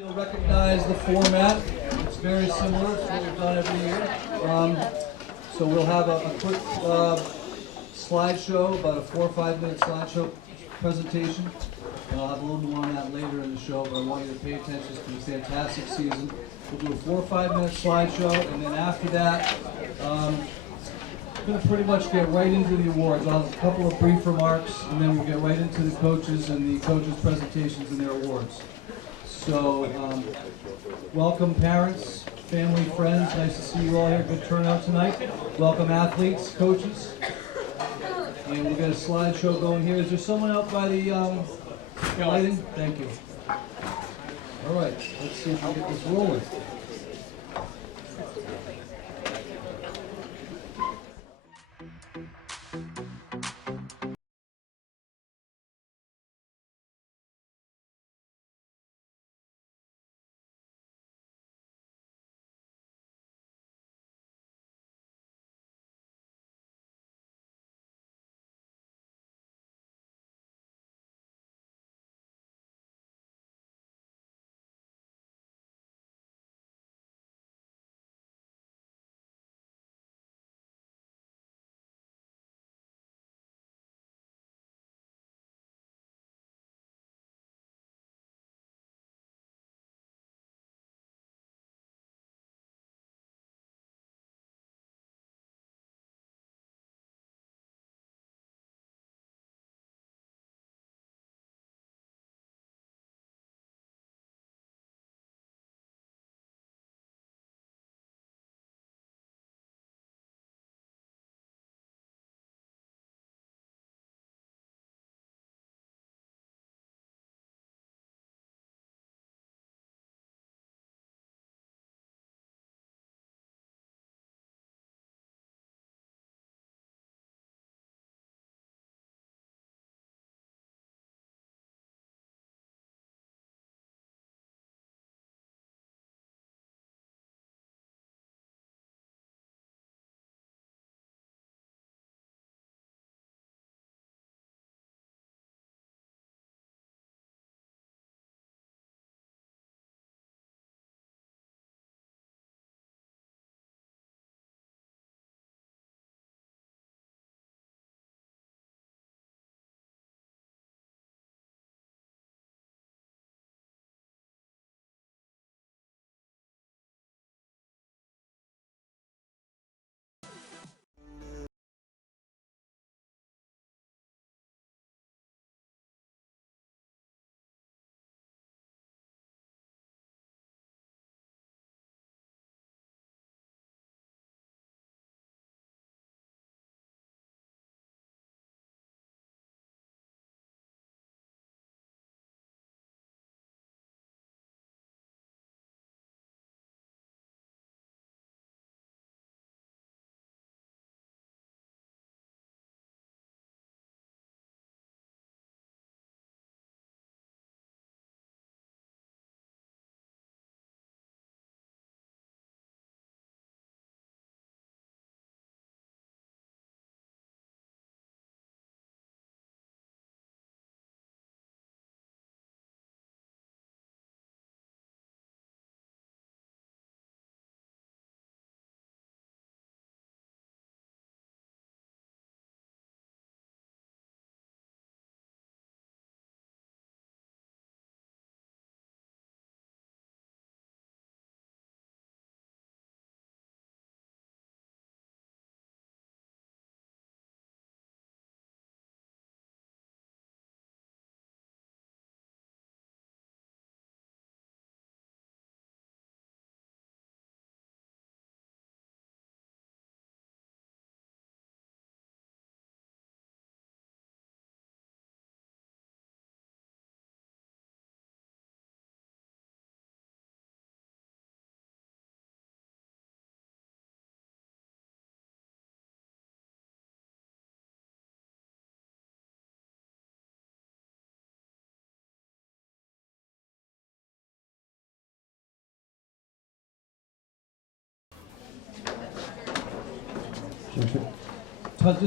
You'll recognize the format. It's very similar to what we've done every year. So we'll have a quick slideshow, about a 4 or 5 minute slideshow presentation. I'll have a little more on that later in the show, but I want you to pay attention to the fantastic season. We'll do a 4 or 5 minute slideshow, and then after that, we're going to pretty much get right into the awards. I'll have a couple of brief remarks, and then we'll get right into the coaches and the coaches' presentations and their awards. So, welcome parents, family, friends. Nice to see you all here. Good turnout tonight. Welcome athletes, coaches. And we'll get a slideshow going here. Is there someone out by the lighting? Thank you. All right, let's see if we can get this rolling.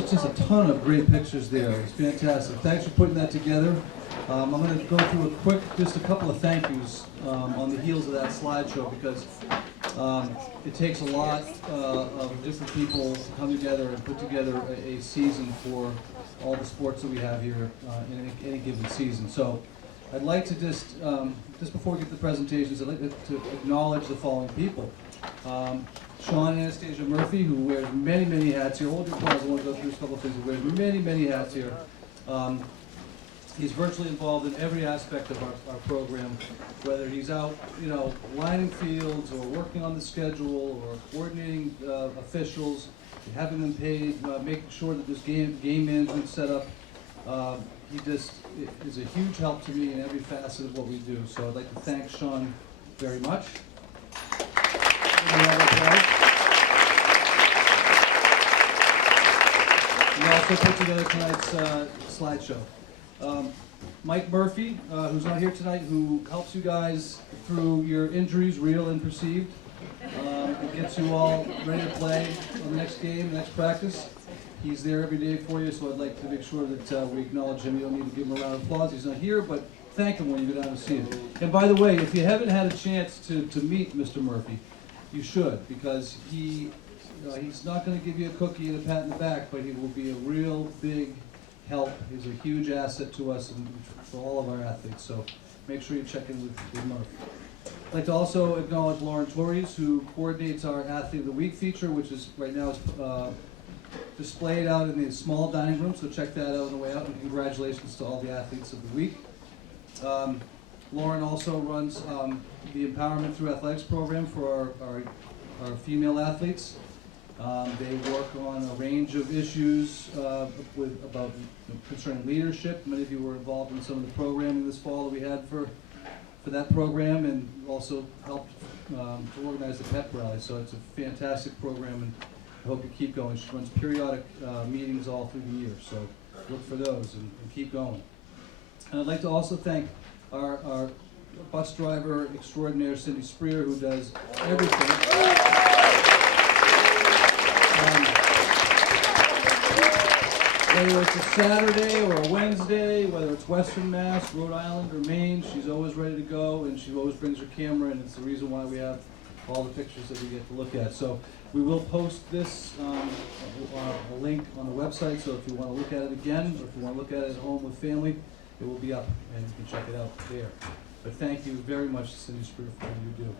Just a ton of great pictures there. It's fantastic. Thanks for putting that together. I'm going to go through just a couple of thank yous on the heels of that slideshow, because it takes a lot of different people to come together and put together a season for all the sports that we have here in any given season. So I'd like to just before we get to the presentations, I'd like to acknowledge the following people. Sean Anastasia Murphy, who wears many, many hats here. Hold your applause, I want to go through a couple of things. He wears many, many hats here. He's virtually involved in every aspect of our program, whether he's out, lining fields, or working on the schedule, or coordinating officials, having them paid, making sure that this game management set up. He just is a huge help to me in every facet of what we do. So I'd like to thank Sean very much. We also put together tonight's slideshow. Mike Murphy, who's not here tonight, who helps you guys through your injuries, real and perceived. It gets you all ready to play on the next game, the next practice. He's there every day for you, so I'd like to make sure that we acknowledge him. You don't need to give him a round of applause. He's not here, but thank him when you go down and see him. And by the way, if you haven't had a chance to meet Mr. Murphy, you should, because he's not going to give you a cookie and a pat in the back, but he will be a real big help. He's a huge asset to us and for all of our athletes. So make sure you check in with Murphy. I'd like to also acknowledge Lauren Torres, who coordinates our Athlete of the Week feature, which is right now displayed out in the small dining room. So check that out on the way out, and congratulations to all the athletes of the week. Lauren also runs the Empowerment Through Athletics program for our female athletes. They work on a range of issues concerning leadership. Many of you were involved in some of the programming this fall that we had for that program, and also helped to organize the pep rally. So it's a fantastic program, and I hope you keep going. She runs periodic meetings all through the year, so look for those and keep going. And I'd like to also thank our bus driver extraordinaire, Cindy Spreer, who does everything. Whether it's a Saturday or a Wednesday, whether it's Western Mass, Rhode Island, or Maine, she's always ready to go, and she always brings her camera, and it's the reason why we have all the pictures that we get to look at. So we will post this, a link on the website, so if you want to look at it again, or if you want to look at it at home with family, it will be up, and you can check it out there. But thank you very much, Cindy Spreer, for what you do.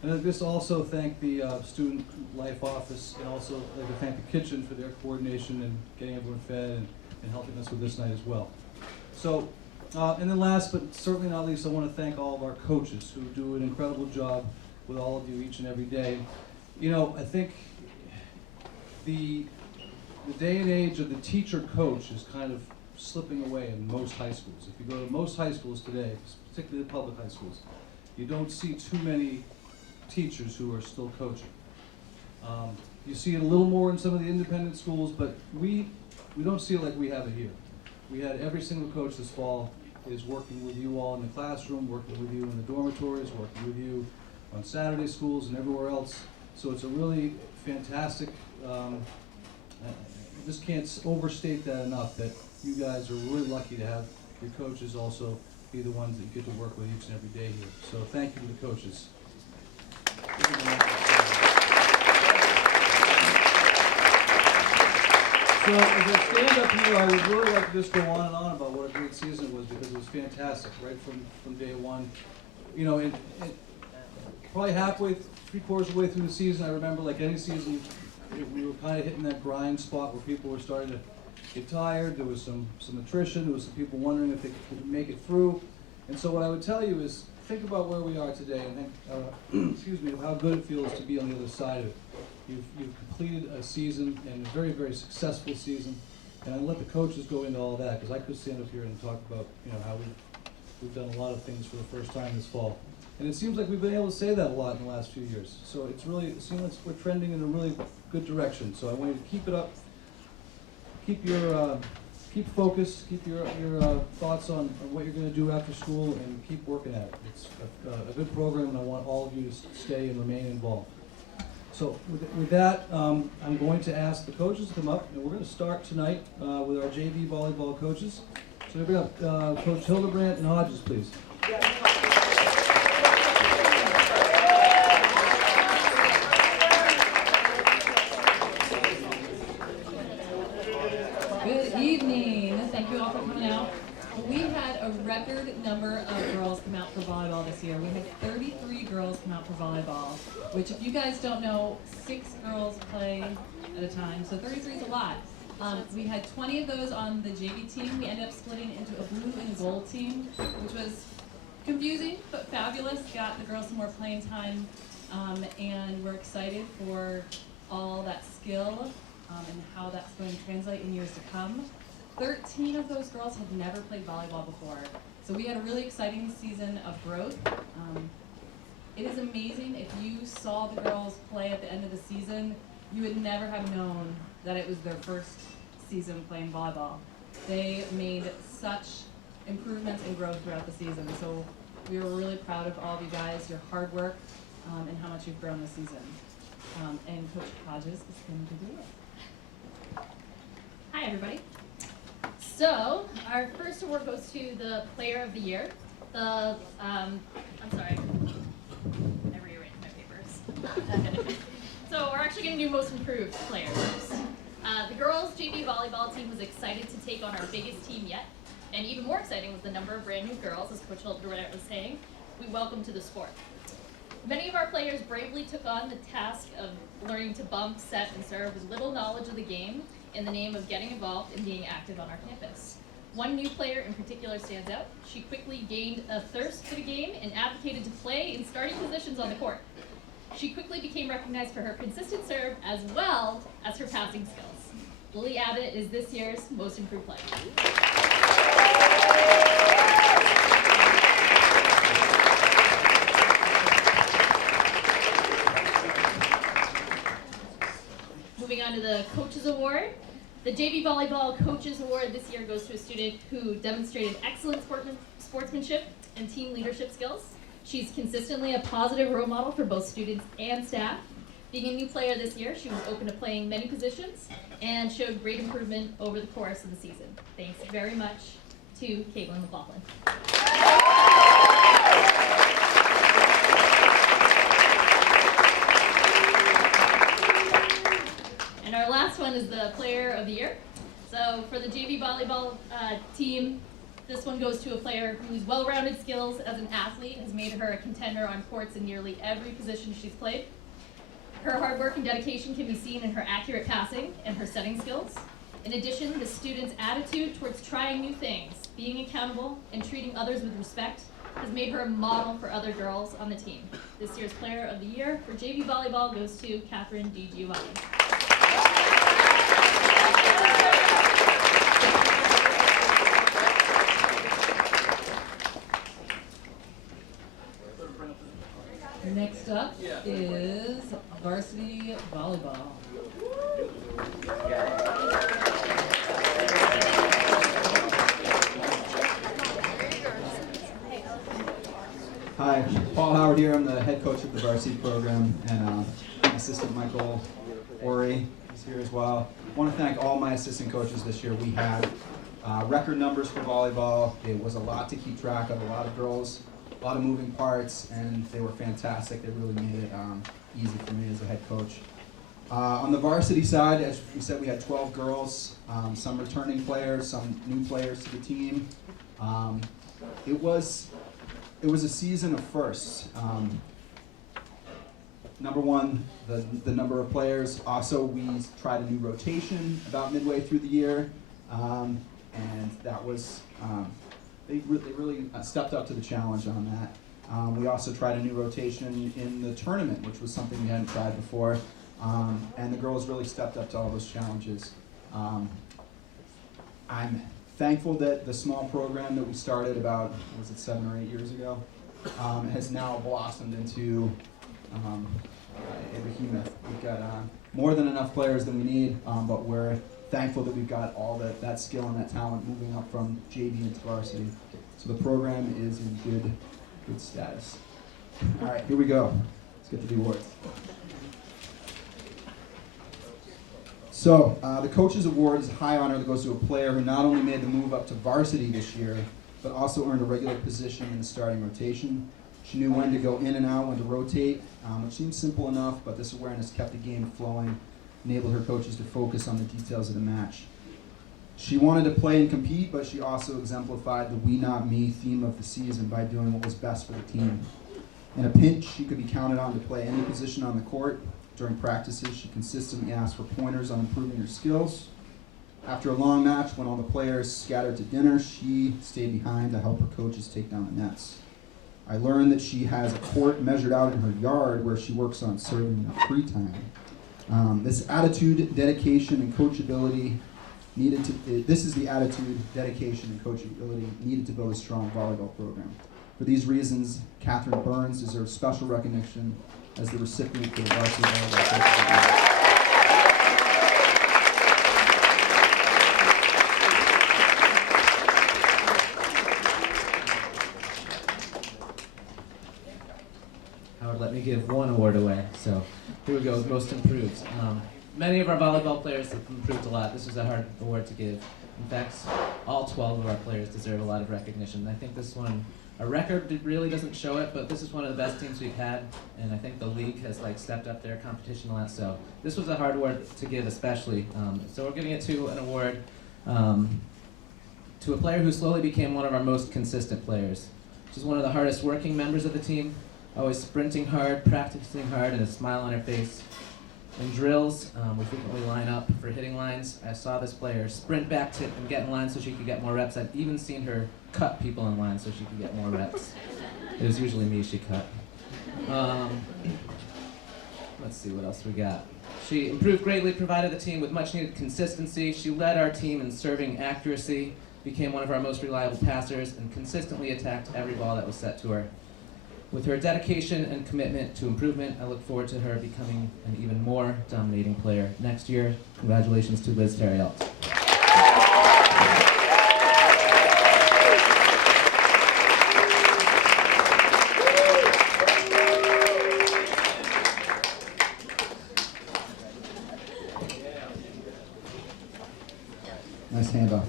And I'd just also thank the Student Life Office, and also I'd like to thank the kitchen for their coordination and getting everyone fed and helping us with this night as well. So, and then last but certainly not least, I want to thank all of our coaches who do an incredible job with all of you each and every day. I think the day and age of the teacher-coach is kind of slipping away in most high schools. If you go to most high schools today, particularly the public high schools, you don't see too many teachers who are still coaching. You see it a little more in some of the independent schools, but we don't see it like we have it here. We had every single coach this fall is working with you all in the classroom, working with you in the dormitories, working with you on Saturday schools and everywhere else. So it's a really fantastic, I just can't overstate that enough, that you guys are really lucky to have your coaches also be the ones that you get to work with each and every day here. So thank you to the coaches. So as I stand up here, I would really like to just go on and on about what a great season it was, because it was fantastic right from day one. It probably halfway, 3/4 of the way through the season, I remember, like any season, we were kind of hitting that grind spot where people were starting to get tired. There was some attrition. There was some people wondering if they could make it through. And so what I would tell you is, think about where we are today, and think, how good it feels to be on the other side of it. You've completed a season, and a very, very successful season. And I'll let the coaches go into all that, because I could stand up here and talk about how we've done a lot of things for the first time this fall. And it seems like we've been able to say that a lot in the last few years. So it seems like we're trending in a really good direction. So I want you to keep it up. Keep focused, keep your thoughts on what you're going to do after school, and keep working at it. It's a good program, and I want all of you to stay and remain involved. So with that, I'm going to ask the coaches to come up, and we're going to start tonight with our JV volleyball coaches. So we bring up Coach Hildebrandt and Hodges, please. Good evening. Thank you all for coming out. We had a record number of girls come out for volleyball this year. We had 33 girls come out for volleyball, which if you guys don't know, 6 girls play at a time, so 33 is a lot. We had 20 of those on the JV team. We ended up splitting into a blue and gold team, which was confusing but fabulous. Got the girls some more playing time, and we're excited for all that skill and how that's going to translate in years to come. 13 of those girls had never played volleyball before, so we had a really exciting season of growth. It is amazing. If you saw the girls play at the end of the season, you would never have known that it was their first season playing volleyball. They made such improvements and growth throughout the season, so we were really proud of all of you guys, your hard work, and how much you've grown this season. And Coach Hodges is going to do it. Hi, everybody. So, our first award goes to the Player of the Year. I'm sorry, I rearranged my papers. So, we're actually going to do Most Improved Player first. The girls' JV volleyball team was excited to take on our biggest team yet. And even more exciting was the number of brand new girls, as Coach Hildebrandt was saying, we welcomed to the sport. Many of our players bravely took on the task of learning to bump, set, and serve with little knowledge of the game in the name of getting involved and being active on our campus. One new player in particular stands out. She quickly gained a thirst for the game and advocated to play in starting positions on the court. She quickly became recognized for her consistent serve as well as her passing skills. Lily Abbott is this year's Most Improved Player. Moving on to the Coaches Award. The JV Volleyball Coaches Award this year goes to a student who demonstrated excellent sportsmanship and team leadership skills. She's consistently a positive role model for both students and staff. Being a new player this year, she was open to playing many positions and showed great improvement over the course of the season. Thanks very much to Caitlin McLaughlin. And our last one is the Player of the Year. So for the JV volleyball team, this one goes to a player whose well-rounded skills as an athlete has made her a contender on courts in nearly every position she's played. Her hard work and dedication can be seen in her accurate passing and her setting skills. In addition, the student's attitude towards trying new things, being accountable, and treating others with respect has made her a model for other girls on the team. This year's Player of the Year for JV volleyball goes to Catherine DiGiovanni. Next up is varsity volleyball. Hi, Paul Howard here. I'm the head coach of the varsity program, and my assistant Michael Ori is here as well. I want to thank all my assistant coaches this year. We had record numbers for volleyball. It was a lot to keep track of, a lot of girls, a lot of moving parts, and they were fantastic. They really made it easy for me as a head coach. On the varsity side, as we said, we had 12 girls, some returning players, some new players to the team. It was a season of firsts. Number one, the number of players. Also, we tried a new rotation about midway through the year, and that was they really stepped up to the challenge on that. We also tried a new rotation in the tournament, which was something we hadn't tried before, and the girls really stepped up to all those challenges. I'm thankful that the small program that we started about, was it 7 or 8 years ago, has now blossomed into a behemoth. We've got more than enough players than we need, but we're thankful that we've got all that skill and that talent moving up from JV into varsity. So the program is in good status. All right, here we go. Let's get to the awards. So, the Coaches Award is a high honor that goes to a player who not only made the move up to varsity this year, but also earned a regular position in the starting rotation. She knew when to go in and out, when to rotate, which seems simple enough, but this awareness kept the game flowing, enabled her coaches to focus on the details of the match. She wanted to play and compete, but she also exemplified the "we not me" theme of the season by doing what was best for the team. In a pinch, she could be counted on to play any position on the court. During practices, she consistently asked for pointers on improving her skills. After a long match, when all the players scattered to dinner, she stayed behind to help her coaches take down the nets. I learned that she has a court measured out in her yard where she works on serving in her free time. This is the attitude, dedication, and coachability needed to build a strong volleyball program. For these reasons, Catherine Burns deserves special recognition as the recipient for the Varsity Volleyball Coaches Award. Howard let me give one award away, so here we go, most improved. Many of our volleyball players have improved a lot. This was a hard award to give. In fact, all 12 of our players deserve a lot of recognition. I think this one, our record really doesn't show it, but this is one of the best teams we've had, and I think the league has stepped up their competition a lot, so this was a hard award to give especially. So we're giving it to an award to a player who slowly became one of our most consistent players. She's one of the hardest working members of the team, always sprinting hard, practicing hard, and a smile on her face. In drills, we frequently line up for hitting lines. I saw this player sprint back to and get in line so she could get more reps. I've even seen her cut people in line so she could get more reps. It was usually me she cut. Let's see what else we got. She improved greatly, provided the team with much needed consistency. She led our team in serving accuracy, became one of our most reliable passers, and consistently attacked every ball that was set to her. With her dedication and commitment to improvement, I look forward to her becoming an even more dominating player next year. Congratulations to Liz Terrielt. Nice handoff.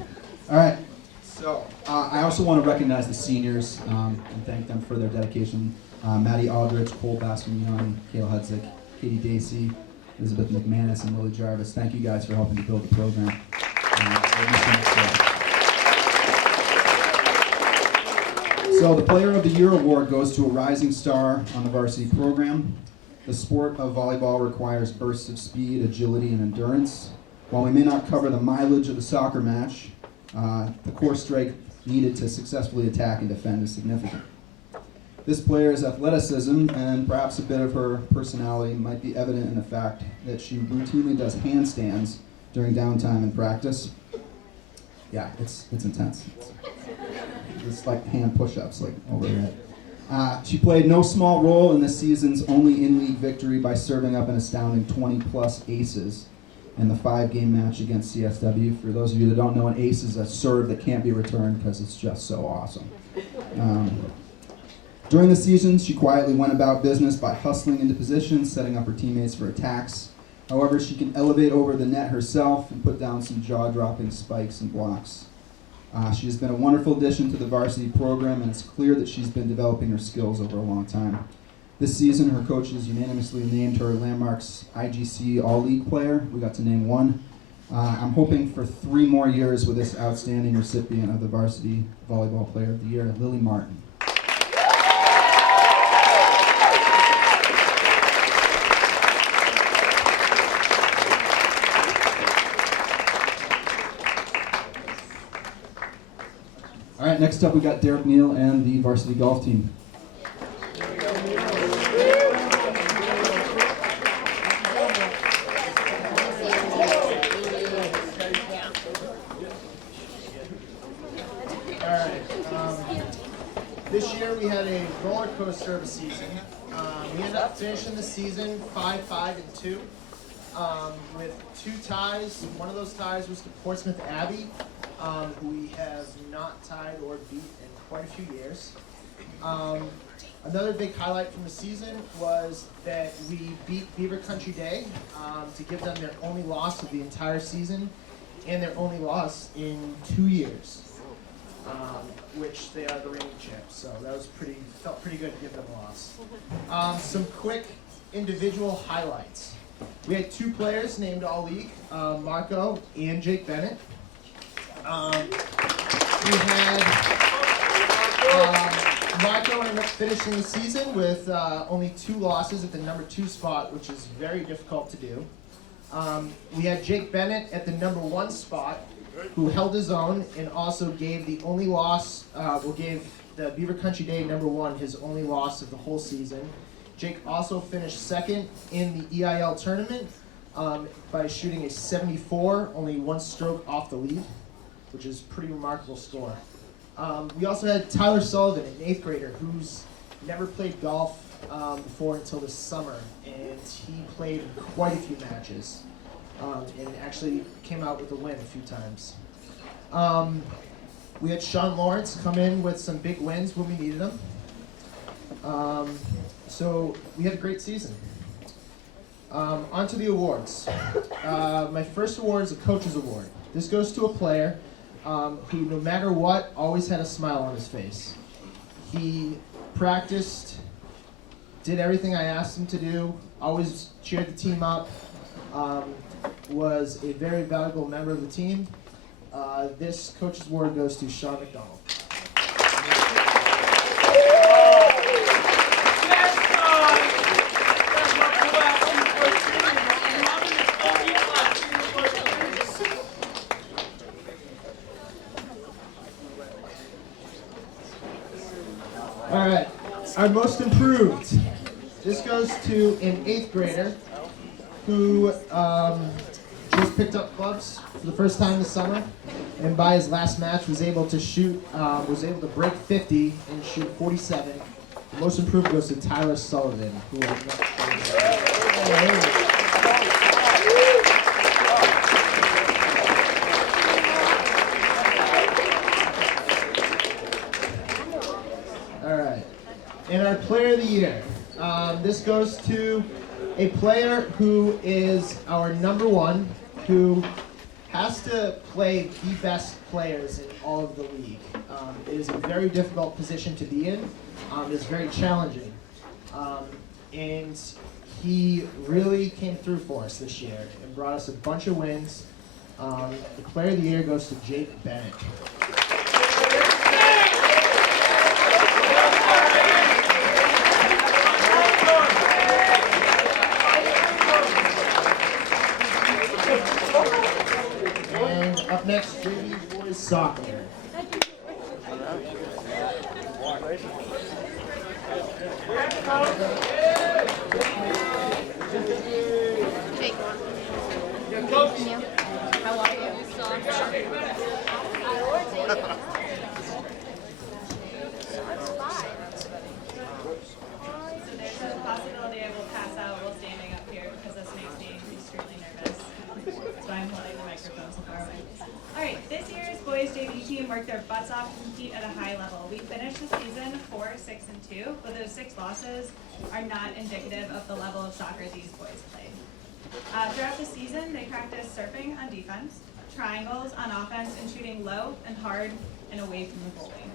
All right. So I also want to recognize the seniors and thank them for their dedication. Maddie Aldrich, Cole Baskin-Young, Kayla Hudzik, Katie Dacey, Elizabeth McManus, and Lily Jarvis. Thank you guys for helping to build the program. So the Player of the Year award goes to a rising star on the varsity program. The sport of volleyball requires bursts of speed, agility, and endurance. While we may not cover the mileage of the soccer match, the core strength needed to successfully attack and defend is significant. This player's athleticism and perhaps a bit of her personality might be evident in the fact that she routinely does handstands during downtime in practice. Yeah, it's intense. It's like hand push-ups, over her head. She played no small role in this season's only in-league victory by serving up an astounding 20-plus aces in the 5-game match against CSW. For those of you that don't know, an ace is a serve that can't be returned because it's just so awesome. During the season, she quietly went about business by hustling into positions, setting up her teammates for attacks. However, she can elevate over the net herself and put down some jaw-dropping spikes and blocks. She has been a wonderful addition to the varsity program, and it's clear that she's been developing her skills over a long time. This season, her coaches unanimously named her Landmark's IGC All-League player. We got to name one. I'm hoping for 3 more years with this outstanding recipient of the Varsity Volleyball Player of the Year, Lily Martin. All right, next up we got Derek Neal and the varsity golf team. This year we had a roller coaster of a season. We ended up finishing the season 5-5-2 with 2 ties. One of those ties was to Portsmouth Abbey, who we have not tied or beat in quite a few years. Another big highlight from the season was that we beat Beaver Country Day to give them their only loss of the entire season and their only loss in 2 years, which they are the reigning champs. So that was felt pretty good to give them a loss. Some quick individual highlights. We had 2 players named All-League, Marco and Jake Bennett. We had Marco ended up finishing the season with only 2 losses at the number 2 spot, which is very difficult to do. We had Jake Bennett at the number 1 spot, who held his own and also gave the only loss, gave the Beaver Country Day number 1 his only loss of the whole season. Jake also finished second in the EIL tournament by shooting a 74, only 1 stroke off the lead, which is a pretty remarkable score. We also had Tyler Sullivan, an 8th grader who's never played golf before until this summer, and he played quite a few matches and actually came out with a win a few times. We had Sean Lawrence come in with some big wins when we needed them. So we had a great season. On to the awards. My first award is a coach's award. This goes to a player who, no matter what, always had a smile on his face. He practiced, did everything I asked him to do, always cheered the team up, was a very valuable member of the team. This coach's award goes to Sean McDonald. All right, our most improved. This goes to an 8th grader who just picked up clubs for the first time this summer, and by his last match was able to break 50 and shoot 47. The most improved goes to Tyler Sullivan, who And our player of the year. This goes to a player who is our number 1, who has to play the best players in all of the league. It is a very difficult position to be in. It's very challenging. And he really came through for us this year and brought us a bunch of wins. The player of the year goes to Jake Bennett. Up next, JV Boys Soccer. Hey. How are you? There's a possibility I will pass out while standing up here because this makes me extremely nervous. So I'm holding the microphone so far away. Alright, this year's boys JV team worked their butts off to compete at a high level. We finished the season 4, 6, and 2, but those 6 losses are not indicative of the level of soccer these boys played. Throughout the season, they practiced surfing on defense, triangles on offense, and shooting low and hard and away from the goalie,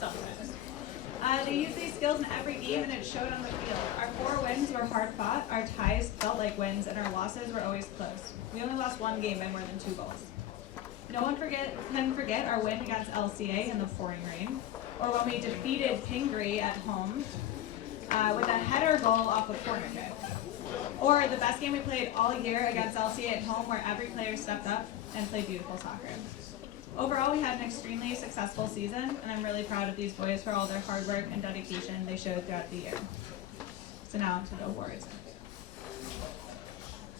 sometimes. They used these skills in every game, and it showed on the field. Our 4 wins were hard fought, our ties felt like wins, and our losses were always close. We only lost 1 game by more than 2 goals. No one can forget our win against LCA in the pouring rain, or when we defeated Pingree at home with a header goal off a corner kick. Or the best game we played all year against LCA at home, where every player stepped up and played beautiful soccer. Overall, we had an extremely successful season, and I'm really proud of these boys for all their hard work and dedication they showed throughout the year. So now on to the awards.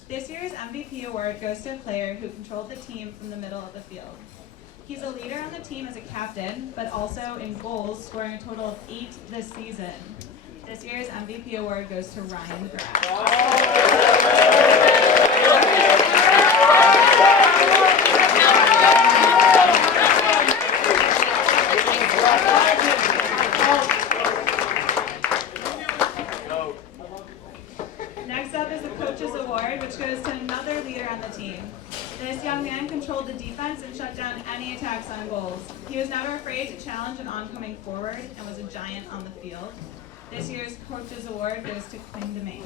This year's MVP award goes to a player who controlled the team from the middle of the field. He's a leader on the team as a captain, but also in goals, scoring a total of 8 this season. This year's MVP award goes to Ryan Graff. which goes to another leader on the team. This young man controlled the defense and shut down any attacks on goals. He was never afraid to challenge an oncoming forward and was a giant on the field. This year's Coach's Award goes to Quinn DeMaine.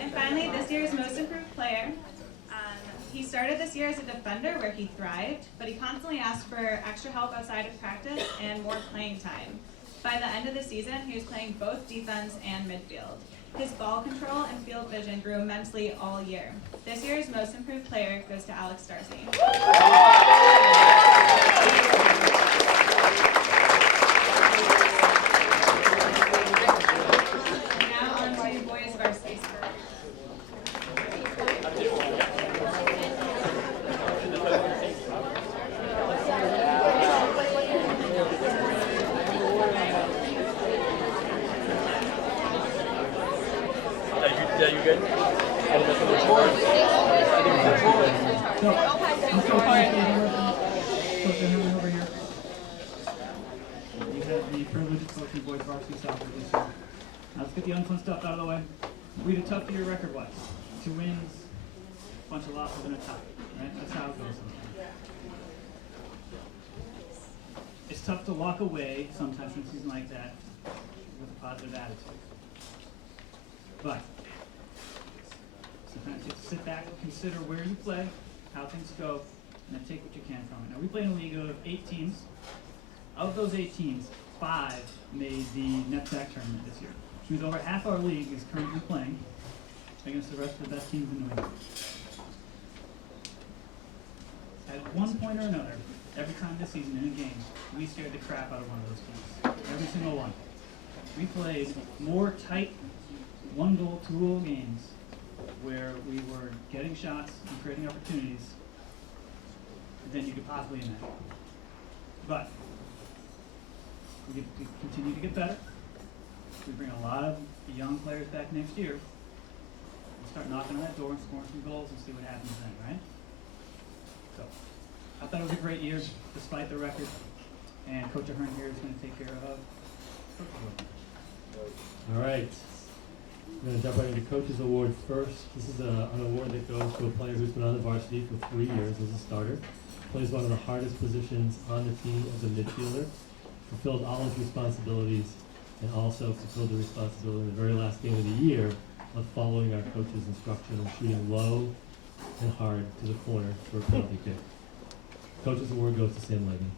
And finally, this year's Most Improved Player. He started this year as a defender where he thrived, but he constantly asked for extra help outside of practice and more playing time. By the end of the season, he was playing both defense and midfield. His ball control and field vision grew immensely all year. This year's Most Improved Player goes to Alex Darcy. Now on to boys varsity. Yeah, you good? Over here. You have the privilege of coaching boys varsity soccer this year. Now let's get the unfun stuff out of the way. We had a tough year record-wise. 2 wins, a bunch of losses, and a tie. Right? That's how it goes sometimes. It's tough to walk away sometimes from a season like that with a positive attitude. But sometimes you have to sit back and consider where you play, how things go, and then take what you can from it. Now, we play in a league of 8 teams. Of those 8 teams, 5 made the NEPSAC tournament this year, which means over half our league is currently playing against the rest of the best teams in New England. At one point or another, every time this season in a game, we scared the crap out of one of those teams. Every single one. We played more tight 1-goal, 2-goal games where we were getting shots and creating opportunities than you could possibly imagine. But we get to continue to get better. We bring a lot of young players back next year. We'll start knocking on that door and scoring some goals and see what happens then, right? So, I thought it was a great year, despite the record. And Coach Ahern here is going to take care of Coach's Award. All right. I'm going to jump right into Coach's Award first. This is an award that goes to a player who's been on the varsity for 3 years as a starter, plays one of the hardest positions on the team as a midfielder, fulfilled all his responsibilities, and also fulfilled the responsibility in the very last game of the year of following our coach's instruction and shooting low and hard to the corner for a penalty kick. Coach's Award goes to Sam Legan.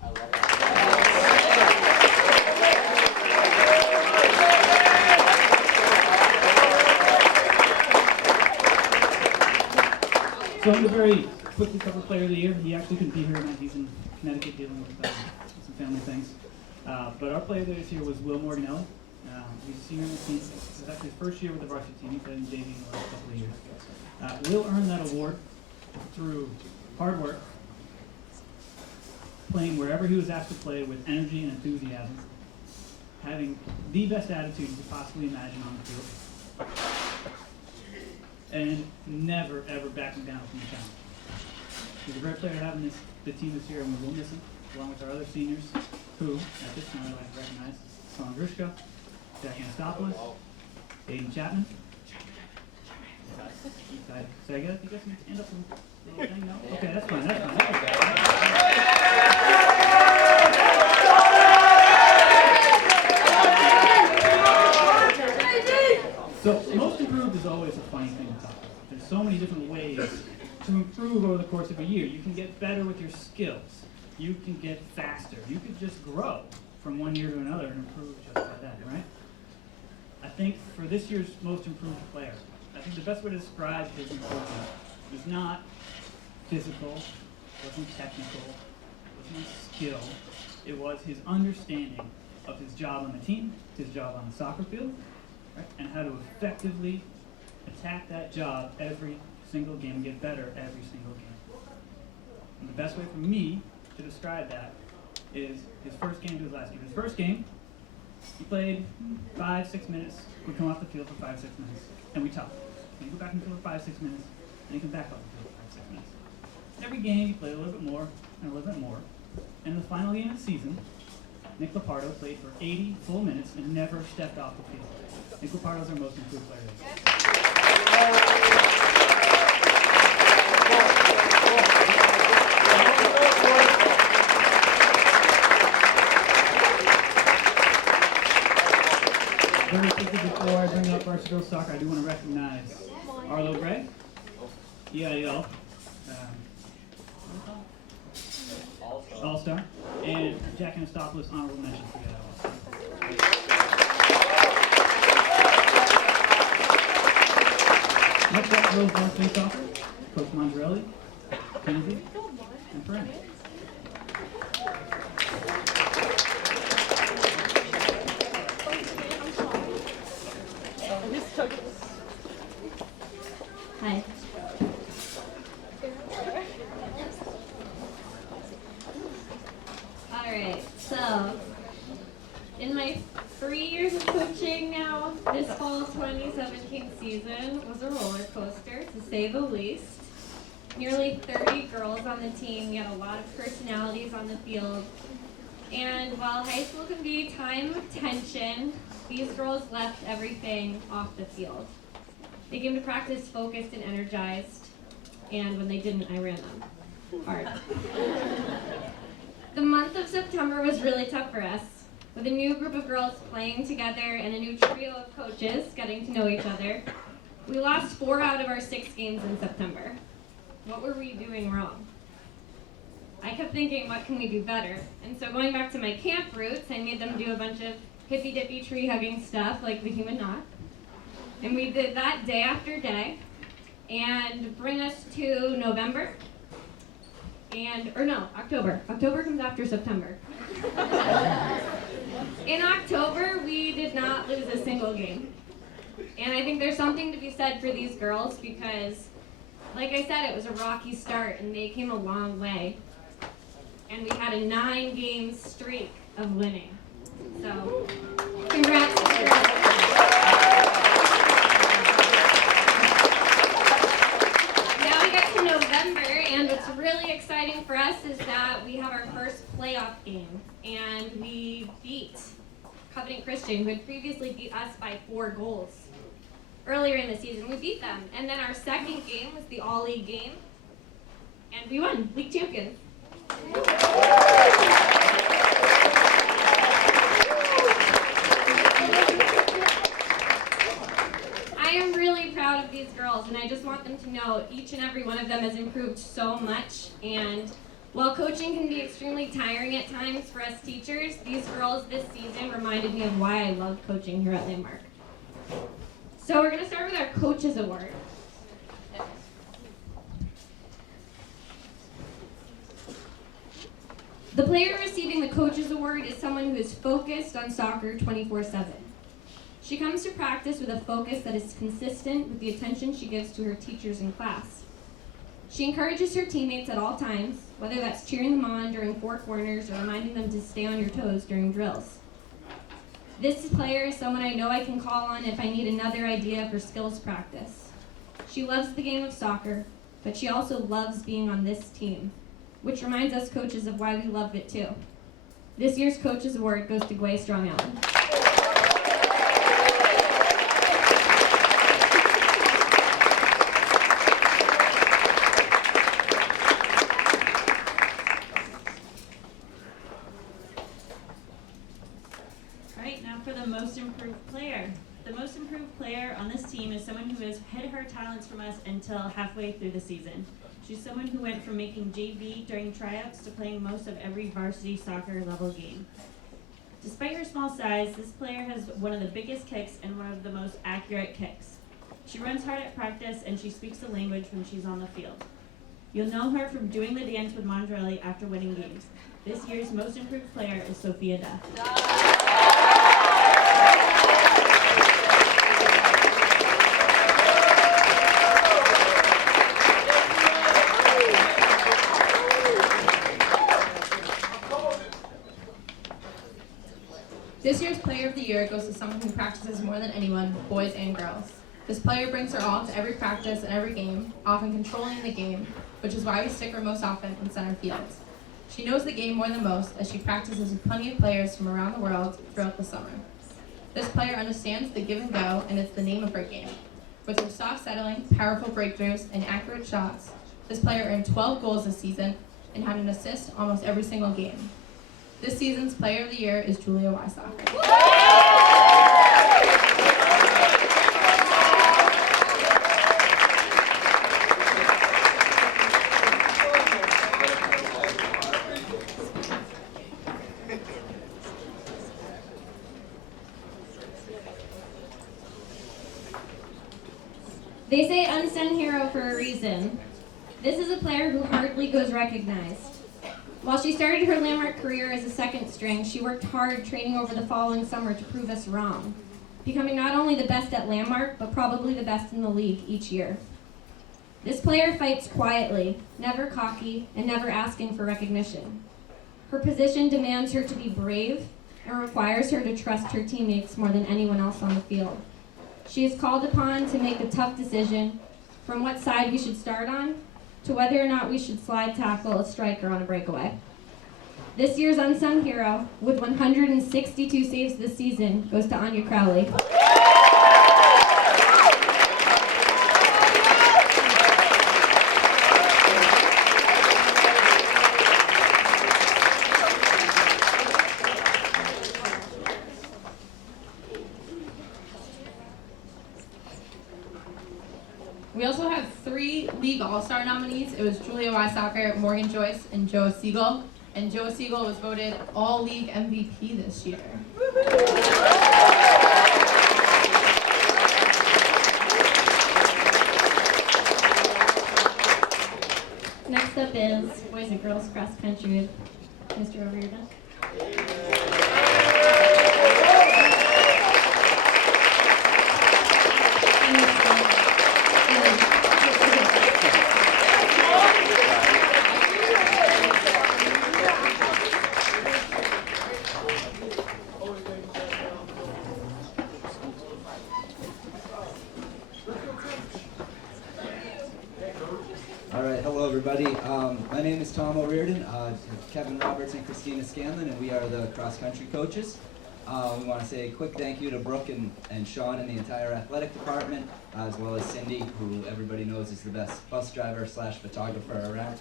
So I'm going to very quickly cover Player of the Year. He actually couldn't be here tonight. He's in Connecticut dealing with some family things. But our Player of the Year this year was Will Morganelli. He's a senior on the team. This is actually his first year with the varsity team. He's been in JV in the last couple of years. Will earned that award through hard work, playing wherever he was asked to play with energy and enthusiasm, having the best attitude you could possibly imagine on the field, and never, ever backing down from the challenge. He's a great player to have in the team this year, and we will miss him, along with our other seniors, who, at this time, I'd like to recognize Sean Grishka, Jack Anastopoulos, Aiden Chapman. Say again, you guys can stand up and little thing, no? Okay, that's fine, that's fine. So, most improved is always a funny thing to talk about. There's so many different ways to improve over the course of a year. You can get better with your skills. You can get faster. You could just grow from one year to another and improve just like that, right? I think for this year's most improved player, I think the best way to describe his improvement was not physical, wasn't technical, wasn't skill. It was his understanding of his job on the team, his job on the soccer field, right? And how to effectively attack that job every single game and get better every single game. And the best way for me to describe that is his first game to his last game. His first game, he played 5-6 minutes, would come off the field for 5-6 minutes, and we talked. And he'd go back into the field for 5-6 minutes, and he comes back up for 5-6 minutes. Every game, he played a little bit more and a little bit more. And in the final game of the season, Nick Lepardo played for 80 full minutes and never stepped off the field. Nick Lepardo's our most improved player this year. Very quickly before I bring up varsity girls soccer, I do want to recognize Arlo Gray, EIL All-Star, and Jack Anastopoulos, honorable mention for EIL All-Star. Next up, girls varsity soccer, Coach Mondrelli, Kennedy, and Fran. Hi. Alright, so in my 3 years of coaching now, this fall 2017 season was a roller coaster, to say the least. Nearly 30 girls on the team, we had a lot of personalities on the field. And while high school can be a time of tension, these girls left everything off the field. They came to practice focused and energized, and when they didn't, I ran them hard. The month of September was really tough for us, with a new group of girls playing together and a new trio of coaches getting to know each other. We lost 4 out of our 6 games in September. What were we doing wrong? I kept thinking, what can we do better? And so going back to my camp roots, I made them do a bunch of hippy-dippy tree-hugging stuff like the human knot. And we did that day after day, and bring us to November, October. October comes after September. In October, we did not lose a single game. And I think there's something to be said for these girls because, like I said, it was a rocky start, and they came a long way. And we had a 9-game streak of winning. So, congrats to the girls. November, and what's really exciting for us is that we have our first playoff game, and we beat Covenant Christian, who had previously beat us by 4 goals. Earlier in the season, we beat them, and then our second game was the all-league game, and we won, league champions. I am really proud of these girls, and I just want them to know each and every one of them has improved so much. And while coaching can be extremely tiring at times for us teachers, these girls this season reminded me of why I love coaching here at Landmark. So we're going to start with our Coaches Award. The player receiving the Coaches Award is someone who is focused on soccer 24/7. She comes to practice with a focus that is consistent with the attention she gives to her teachers in class. She encourages her teammates at all times, whether that's cheering them on during 4 corners or reminding them to stay on your toes during drills. This player is someone I know I can call on if I need another idea for skills practice. She loves the game of soccer, but she also loves being on this team, which reminds us coaches of why we love it too. This year's Coaches Award goes to Gway Strong Allen. Most improved player. The most improved player on this team is someone who has hid her talents from us until halfway through the season. She's someone who went from making JV during tryouts to playing most of every varsity soccer level game. Despite her small size, this player has one of the biggest kicks and one of the most accurate kicks. She runs hard at practice and she speaks the language when she's on the field. You'll know her from doing the dance with Mondrelli after winning games. This year's most improved player is Sophia Duff. This year's Player of the Year goes to someone who practices more than anyone, boys and girls. This player brings her all to every practice and every game, often controlling the game, which is why we stick her most often in center field. She knows the game more than most as she practices with plenty of players from around the world throughout the summer. This player understands the give and go, and it's the name of her game. With her soft settling, powerful breakthroughs, and accurate shots, this player earned 12 goals this season and had an assist almost every single game. This season's Player of the Year is Julia Wysocka. They say unsung hero for a reason. This is a player who hardly goes recognized. While she started her Landmark career as a second string, she worked hard training over the following summer to prove us wrong, becoming not only the best at Landmark, but probably the best in the league each year. This player fights quietly, never cocky, and never asking for recognition. Her position demands her to be brave and requires her to trust her teammates more than anyone else on the field. She is called upon to make a tough decision from what side we should start on to whether or not we should slide tackle a striker on a breakaway. This year's unsung hero, with 162 saves this season, goes to Anya Crowley. We also have 3 league all-star nominees. It was Julia Wysocka, Morgan Joyce, and Joe Siegel. And Joe Siegel was voted all-league MVP this year. Next up is boys and girls cross country with Mr. O'Riordan. All right, hello everybody. My name is Tom O'Riordan, Kevin Roberts and Christina Scanlon, and we are the cross-country coaches. We want to say a quick thank you to Brooke and Sean and the entire athletic department, as well as Cindy, who everybody knows is the best bus driver / photographer around.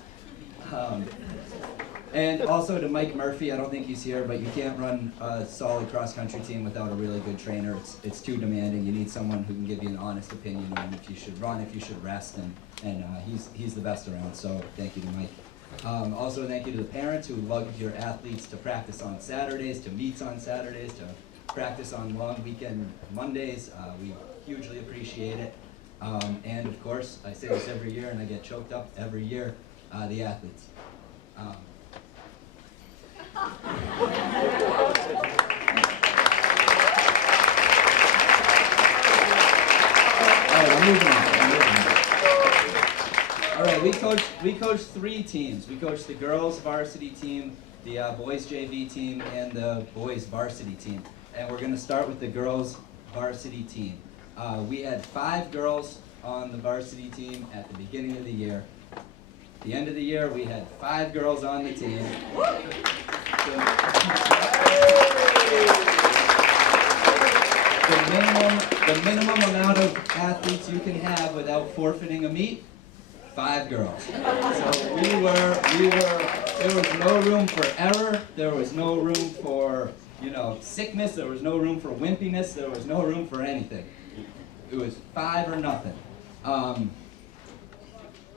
And also to Mike Murphy. I don't think he's here, but you can't run a solid cross-country team without a really good trainer. It's too demanding. You need someone who can give you an honest opinion on if you should run, if you should rest, and he's the best around. So thank you to Mike. Also thank you to the parents who lug your athletes to practice on Saturdays, to meets on Saturdays, to practice on long weekend Mondays. We hugely appreciate it. And of course, I say this every year and I get choked up every year, the athletes. All right, I'm moving on. All right, we coach 3 teams. We coach the girls varsity team, the boys JV team, and the boys varsity team. And we're going to start with the girls varsity team. We had 5 girls on the varsity team at the beginning of the year. At the end of the year, we had 5 girls on the team. The minimum amount of athletes you can have without forfeiting a meet, 5 girls. So there was no room for error, there was no room for, sickness, there was no room for wimpiness, there was no room for anything. It was 5 or nothing.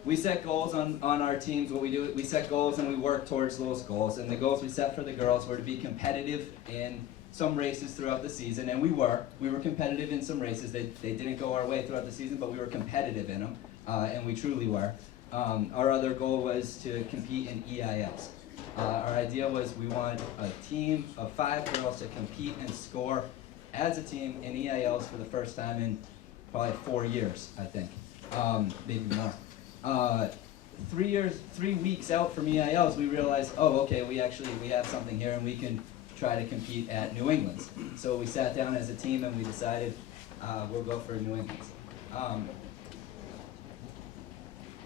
We set goals on our teams. What we do, we set goals and we work towards those goals. And the goals we set for the girls were to be competitive in some races throughout the season, and we were. We were competitive in some races. They didn't go our way throughout the season, but we were competitive in them, and we truly were. Our other goal was to compete in EILs. Our idea was we wanted a team of 5 girls to compete and score as a team in EILs for the first time in probably 4 years, I think, maybe more. 3 weeks out from EILs, we realized, oh, okay, we have something here, and we can try to compete at New England's. So we sat down as a team and we decided we'll go for New England's.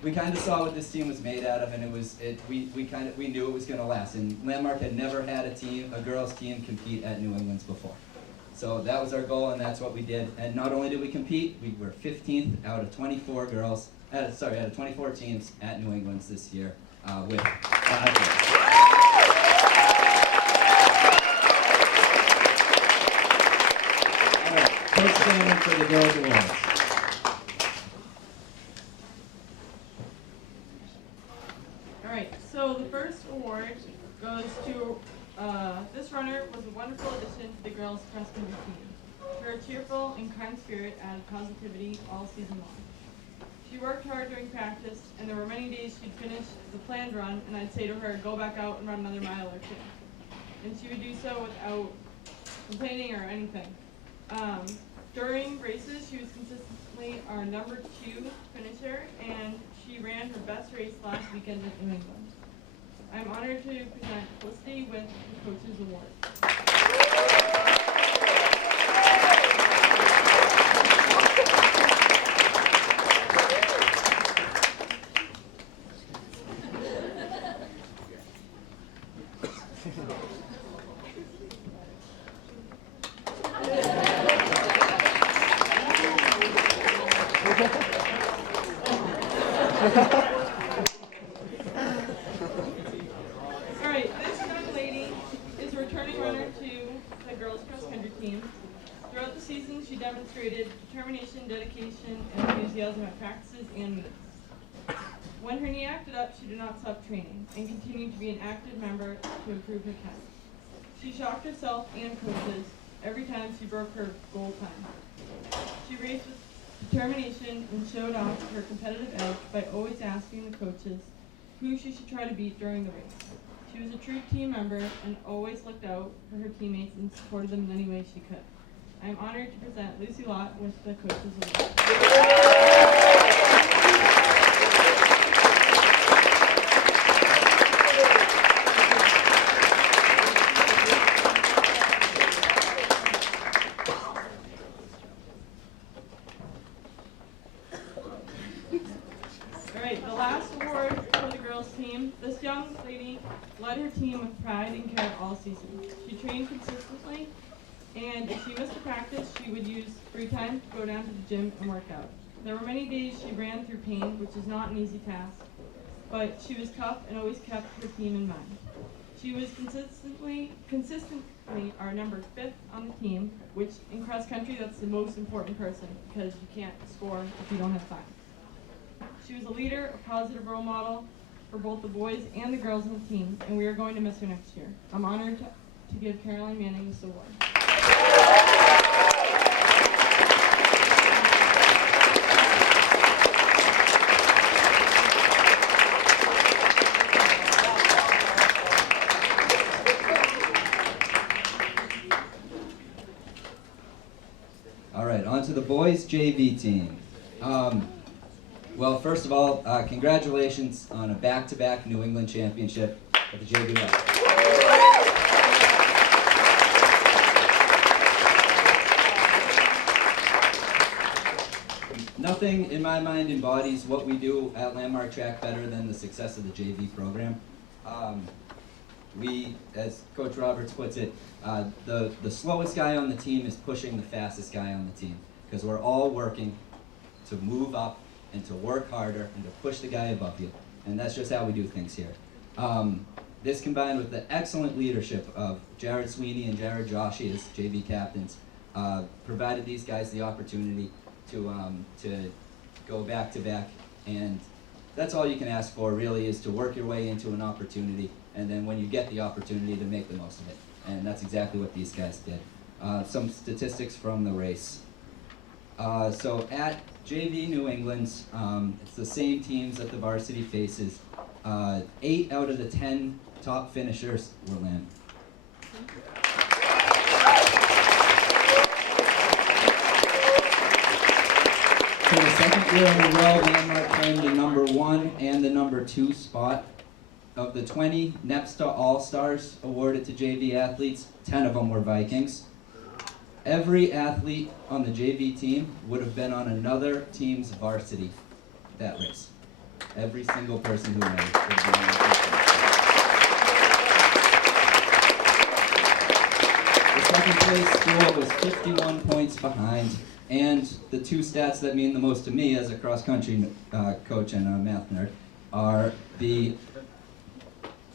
We kind of saw what this team was made out of, and we knew it was going to last. And Landmark had never had a girls team compete at New England's before. So that was our goal, and that's what we did. And not only did we compete, we were 15th out of 24 out of 24 teams at New England's this year with 5 girls. All right, Coach Salmon for the Girls Awards. Alright, so the first award goes to, this runner was a wonderful addition to the girls' cross country team. Her cheerful and kind spirit added positivity all season long. She worked hard during practice, and there were many days she'd finish the planned run, and I'd say to her, go back out and run another mile or two. And she would do so without complaining or anything. During races, she was consistently our #2 finisher, and she ran her best race last weekend at New England. I'm honored to present Felicity with the Coach's Award. Alright, this young lady is a returning runner to the girls' cross country team. Throughout the season, she demonstrated determination, dedication, and enthusiasm at practices and meets. When her knee acted up, she did not stop training and continued to be an active member to improve her time. She shocked herself and coaches every time she broke her goal time. She raced with determination and showed off her competitive edge by always asking the coaches who she should try to beat during the race. She was a true team member and always looked out for her teammates and supported them in any way she could. I am honored to present Lucy Lott with the Coach's Award. Alright, the last award for the girls team. This young lady led her team with pride and care all season. She trained consistently, and if she missed a practice, she would use free time to go down to the gym and work out. There were many days she ran through pain, which is not an easy task, but she was tough and always kept her team in mind. She was consistently our #5 on the team, which in cross country, that's the most important person because you can't score if you don't have time. She was a leader, a positive role model for both the boys and the girls on the team, and we are going to miss her next year. I'm honored to give Caroline Manning this award. All right, on to the boys JV team. Well, first of all, congratulations on a back-to-back New England championship at the JV level. Nothing in my mind embodies what we do at Landmark Track better than the success of the JV program. We, as Coach Roberts puts it, the slowest guy on the team is pushing the fastest guy on the team because we're all working to move up and to work harder and to push the guy above you. And that's just how we do things here. This combined with the excellent leadership of Jared Sweeney and Jared Joshi as JV captains provided these guys the opportunity to go back to back. And that's all you can ask for really, is to work your way into an opportunity, and then when you get the opportunity, to make the most of it. And that's exactly what these guys did. Some statistics from the race. So at JV New England's, it's the same teams that the varsity faces. 8 out of the 10 top finishers were Lamb. For the second year in a row, Landmark claimed the #1 and the #2 spot. Of the 20 NEPSTA All-Stars awarded to JV athletes, 10 of them were Vikings. Every athlete on the JV team would have been on another team's varsity that race. Every single person who made it would be on that team. The second place score was 51 points behind, and the two stats that mean the most to me as a cross-country coach and a math nerd are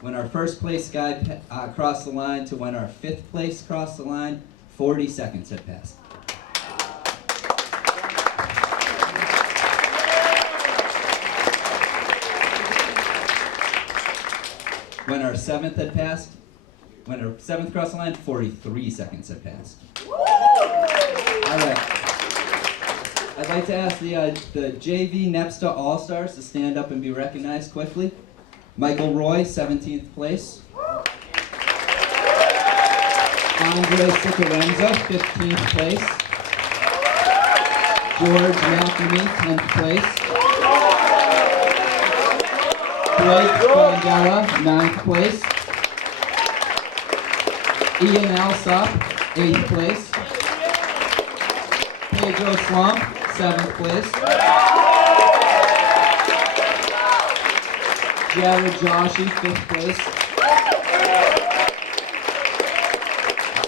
when our first place guy crossed the line to when our fifth place crossed the line, 40 seconds had passed. When our seventh had passed, when our seventh crossed the line, 43 seconds had passed. All right. I'd like to ask the JV NEPSTA All-Stars to stand up and be recognized quickly. Michael Roy, 17th place. Andre Sicarenza, 15th place. George McNamee, 10th place. Blake Bandera, 9th place. Ian Alsop, 8th place. Pedro Slump, 7th place. Jared Joshi, 5th place.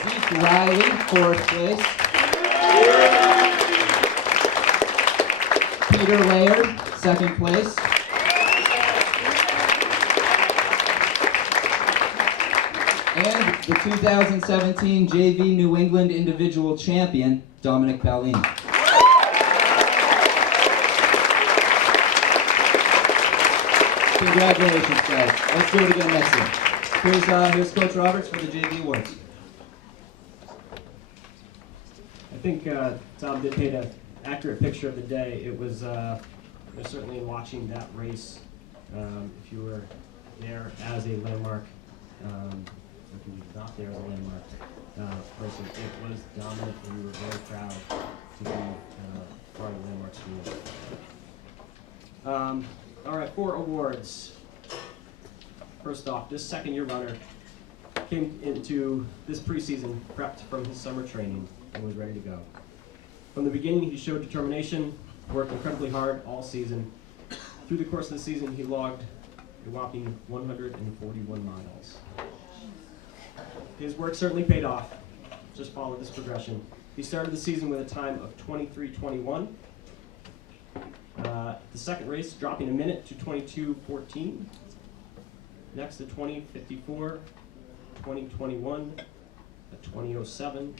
Zeke Riley, 4th place. Peter Laird, 2nd place. And the 2017 JV New England Individual Champion, Dominic Paolini. Congratulations, guys. Let's do it again next year. Here's Coach Roberts for the JV Awards. I think Tom did paint an accurate picture of the day. It was certainly in watching that race, if you were there as a landmark, if you were not there as a landmark person, it was dominant, and we were very proud to be part of the landmark school. All right, 4 awards. First off, this second-year runner came into this preseason prepped from his summer training and was ready to go. From the beginning, he showed determination, worked incredibly hard all season. Through the course of the season, he logged a whopping 141 miles. His work certainly paid off. Just follow this progression. He started the season with a time of 23:21. The second race, dropping a minute to 22:14. Next, the 20:54, 20:21, a 20:07.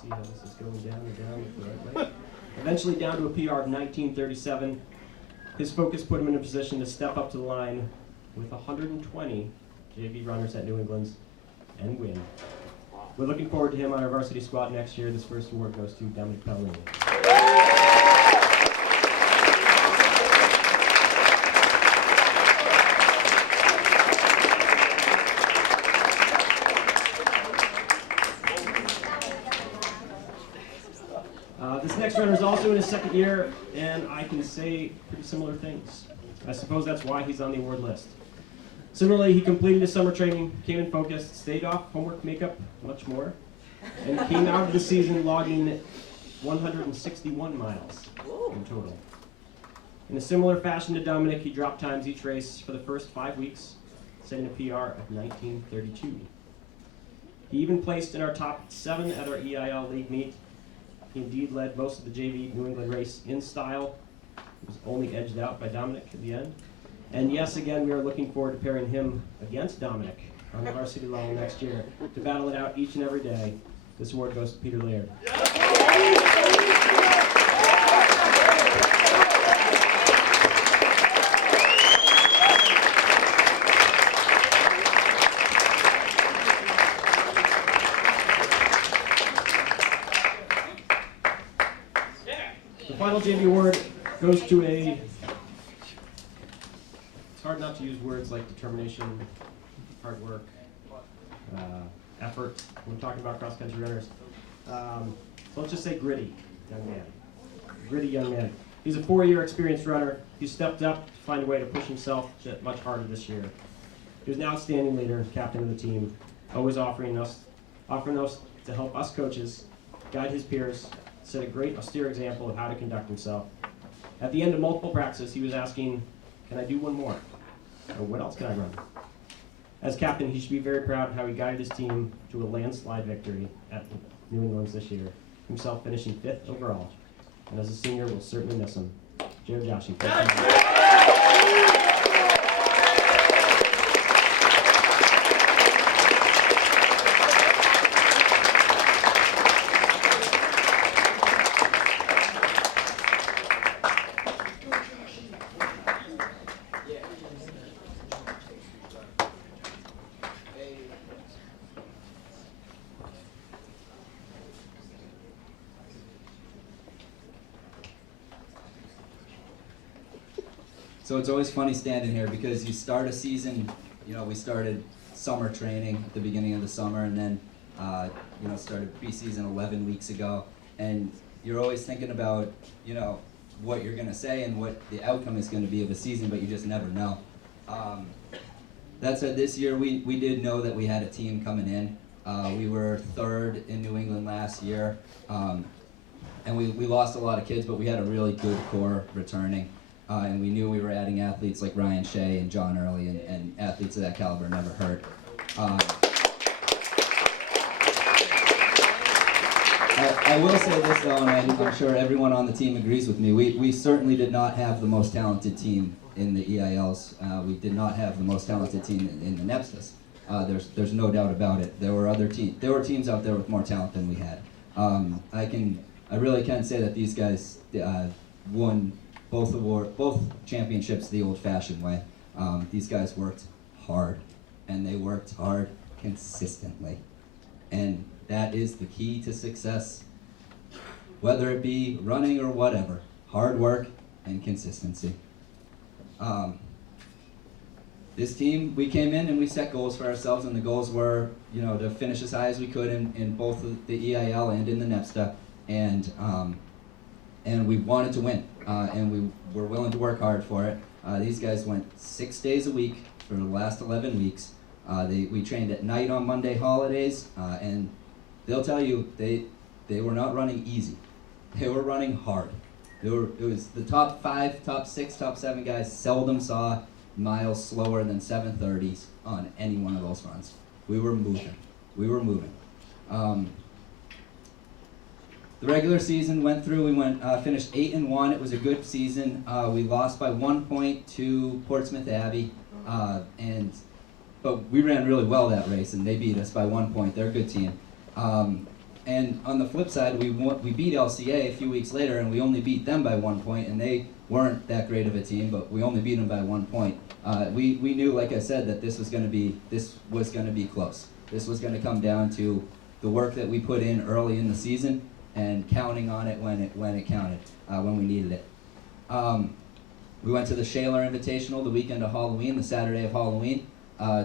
See how this is going down and down the right way. Eventually down to a PR of 19:37. His focus put him in a position to step up to the line with 120 JV runners at New England's and win. We're looking forward to him on our varsity squad next year. This first award goes to Dominic Paolini. This next runner is also in his second year, and I can say pretty similar things. I suppose that's why he's on the award list. Similarly, he completed his summer training, came in focused, stayed off homework, makeup, much more, and came out of the season logging 161 miles in total. In a similar fashion to Dominic, he dropped times each race for the first 5 weeks, setting a PR of 19:32. He even placed in our top 7 at our EIL League meet. He indeed led most of the JV New England race in style. He was only edged out by Dominic at the end. And yes, again, we are looking forward to pairing him against Dominic on the varsity level next year to battle it out each and every day. This award goes to Peter Laird. The final JV award goes to a, it's hard not to use words like determination, hard work, effort when talking about cross-country runners. So let's just say gritty young man. Gritty young man. He's a 4-year experienced runner. He stepped up to find a way to push himself much harder this year. He was an outstanding leader, captain of the team, always offering us to help us coaches guide his peers, set a great austere example of how to conduct himself. At the end of multiple practices, he was asking, can I do one more? Or what else can I run? As captain, he should be very proud of how he guided his team to a landslide victory at New England's this year, himself finishing 5th overall. And as a senior, we'll certainly miss him. Jared Joshi. So it's always funny standing here because you start a season, we started summer training at the beginning of the summer and then, started preseason 11 weeks ago. And you're always thinking about, what you're going to say and what the outcome is going to be of a season, but you just never know. That said, this year we did know that we had a team coming in. We were 3rd in New England last year, and we lost a lot of kids, but we had a really good core returning. And we knew we were adding athletes like Ryan Shea and John Early, and athletes of that caliber never hurt. I will say this though, and I'm sure everyone on the team agrees with me, we certainly did not have the most talented team in the EILs. We did not have the most talented team in the NEPSTAs. There's no doubt about it. There were teams out there with more talent than we had. I really can say that these guys won both championships the old-fashioned way. These guys worked hard, and they worked hard consistently. And that is the key to success, whether it be running or whatever. Hard work and consistency. This team, we came in and we set goals for ourselves, and the goals were, to finish as high as we could in both the EIL and in the NEPSTA, and we wanted to win, and we were willing to work hard for it. These guys went 6 days a week for the last 11 weeks. We trained at night on Monday holidays, and they'll tell you they were not running easy. They were running hard. It was the top 5, top 6, top 7 guys seldom saw miles slower than 7:30s on any one of those runs. We were moving. The regular season went through. We finished 8-1. It was a good season. We lost by 1 point to Portsmouth Abbey, but we ran really well that race, and they beat us by 1 point. They're a good team. And on the flip side, we beat LCA a few weeks later, and we only beat them by 1 point, and they weren't that great of a team, but we only beat them by 1 point. We knew, like I said, that this was going to be close. This was going to come down to the work that we put in early in the season and counting on it when it counted, when we needed it. We went to the Shaler Invitational the weekend of Halloween, the Saturday of Halloween.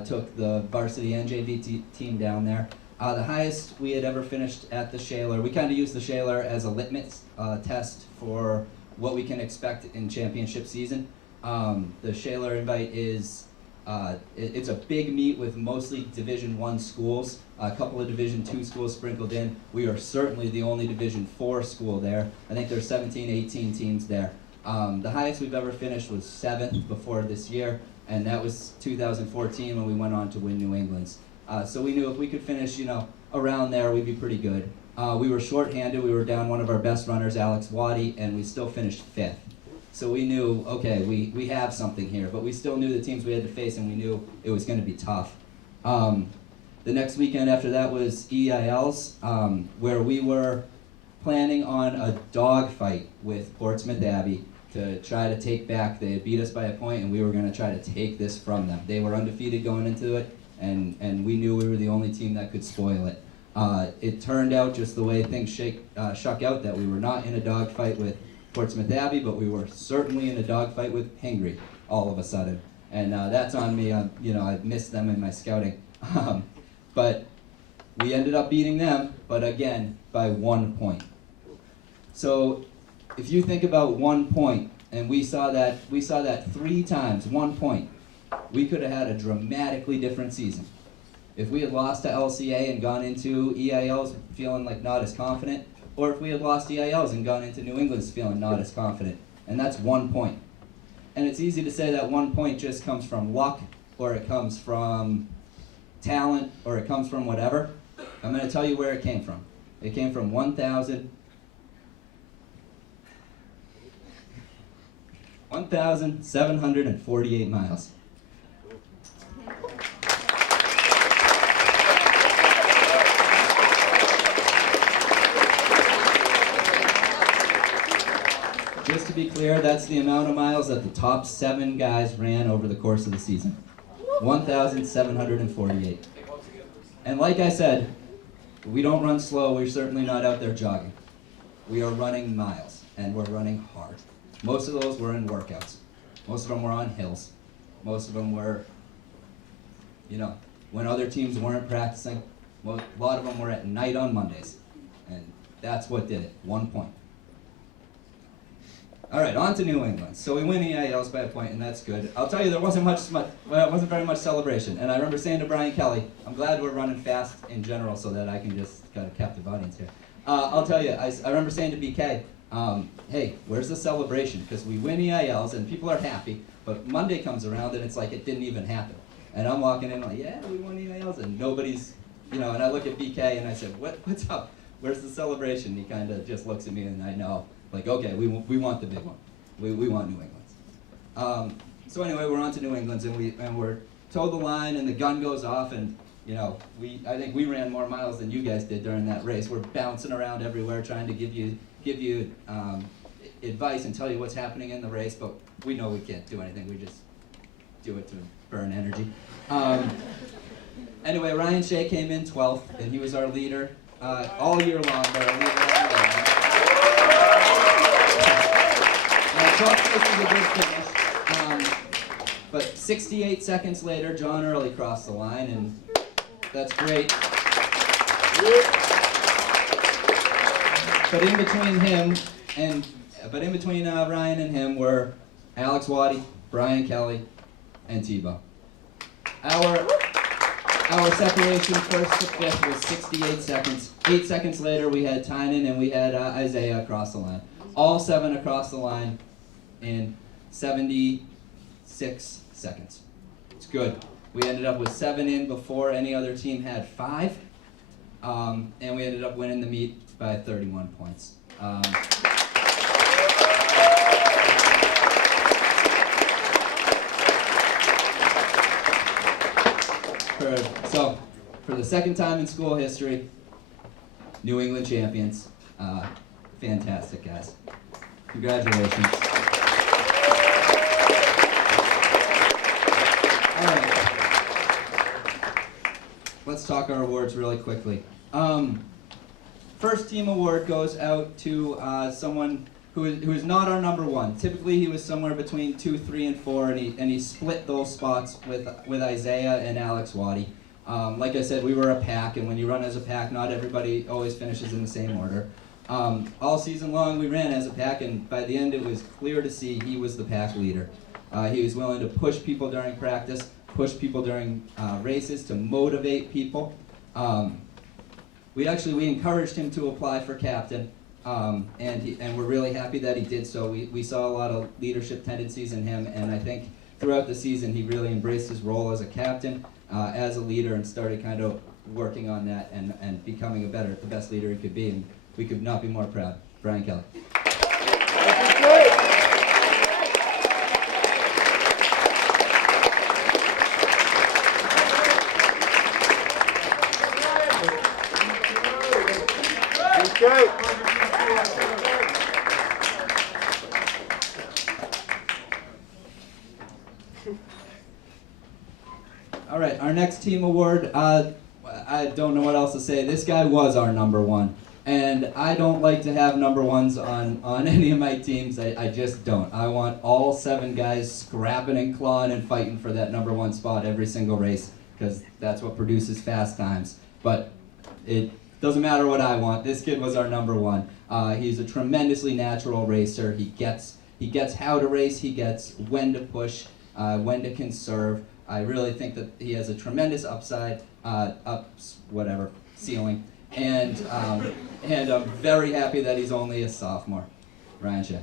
Took the varsity NJV team down there. The highest we had ever finished at the Shaler. We kind of used the Shaler as a litmus test for what we can expect in championship season. The Shaler Invite is it's a big meet with mostly Division I schools, a couple of Division II schools sprinkled in. We are certainly the only Division IV school there. I think there's 17, 18 teams there. The highest we've ever finished was 7th before this year, and that was 2014 when we went on to win New England's. So we knew if we could finish, around there, we'd be pretty good. We were shorthanded. We were down one of our best runners, Alex Waddy, and we still finished 5th. So we knew, okay, we have something here, but we still knew the teams we had to face, and we knew it was going to be tough. The next weekend after that was EILs, where we were planning on a dogfight with Portsmouth Abbey to try to take back. They had beat us by a point, and we were going to try to take this from them. They were undefeated going into it, and we knew we were the only team that could spoil it. It turned out just the way things shook out that we were not in a dogfight with Portsmouth Abbey, but we were certainly in a dogfight with Pingree all of a sudden. And that's on me. I missed them in my scouting. But we ended up beating them, but again, by 1 point. So if you think about 1 point, and we saw that 3 times, 1 point, we could have had a dramatically different season. If we had lost to LCA and gone into EILs feeling like not as confident, or if we had lost EILs and gone into New England's feeling not as confident. And that's 1 point. And it's easy to say that 1 point just comes from luck, or it comes from talent, or it comes from whatever. I'm going to tell you where it came from. It came from 1,748 miles. Just to be clear, that's the amount of miles that the top 7 guys ran over the course of the season. 1,748. And like I said, we don't run slow. We're certainly not out there jogging. We are running miles, and we're running hard. Most of those were in workouts. Most of them were on hills. Most of them were, when other teams weren't practicing. A lot of them were at night on Mondays. And that's what did it. 1 point. All right, on to New England. So we win EILs by a point, and that's good. I'll tell you, there wasn't very much celebration. And I remember saying to Brian Kelly, I'm glad we're running fast in general so that I can just kind of captive audience here. I'll tell you, I remember saying to BK, hey, where's the celebration? Because we win EILs and people are happy, but Monday comes around and it's like it didn't even happen. And I'm walking in like, yeah, we won EILs, and nobody's, and I look at BK and I said, what's up? Where's the celebration? He kind of just looks at me and I know, like, okay, we want the big one. We want New England's. So anyway, we're on to New England's, and we're toe the line and the gun goes off, and I think we ran more miles than you guys did during that race. We're bouncing around everywhere trying to give you advice and tell you what's happening in the race, but we know we can't do anything. We just do it to burn energy. Anyway, Ryan Shea came in 12th, and he was our leader all year long. But our leader all year long. 12th place is a good finish. But 68 seconds later, John Early crossed the line, and that's great. But in between Ryan and him were Alex Waddy, Brian Kelly, and Tebow. Our separation first to fifth was 68 seconds. 8 seconds later, we had Tynan and we had Isaiah across the line. All 7 across the line in 76 seconds. It's good. We ended up with 7 in before any other team had 5. And we ended up winning the meet by 31 points. So, for the second time in school history, New England champions. Fantastic, guys. Congratulations. All right. Let's talk our awards really quickly. First team award goes out to someone who is not our number 1. Typically, he was somewhere between 2, 3, and 4, and he split those spots with Isaiah and Alex Waddy. Like I said, we were a pack, and when you run as a pack, not everybody always finishes in the same order. All season long, we ran as a pack, and by the end, it was clear to see he was the pack leader. He was willing to push people during practice, push people during races, to motivate people. We encouraged him to apply for captain, and we're really happy that he did so. We saw a lot of leadership tendencies in him, and I think throughout the season he really embraced his role as a captain, as a leader, and started kind of working on that and becoming the best leader he could be, and we could not be more proud. Brian Kelly. All right, our next team award, I don't know what else to say. This guy was our number 1. And I don't like to have number 1s on any of my teams. I just don't. I want all 7 guys scrapping and clawing and fighting for that number 1 spot every single race, because that's what produces fast times. But it doesn't matter what I want. This kid was our number 1. He's a tremendously natural racer. He gets how to race. He gets when to push, when to conserve. I really think that he has a tremendous upside, ceiling. and I'm very happy that he's only a sophomore. Ryan Shea.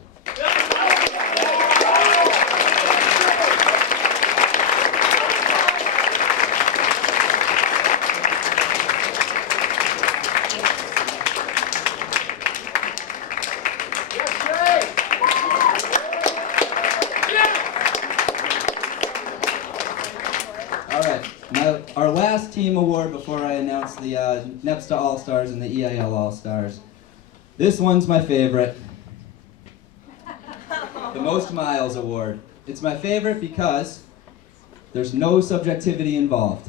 Our last team award before I announce the NEPSTA All-Stars and the EIL All-Stars. This one's my favorite. The Most Miles Award. It's my favorite because there's no subjectivity involved.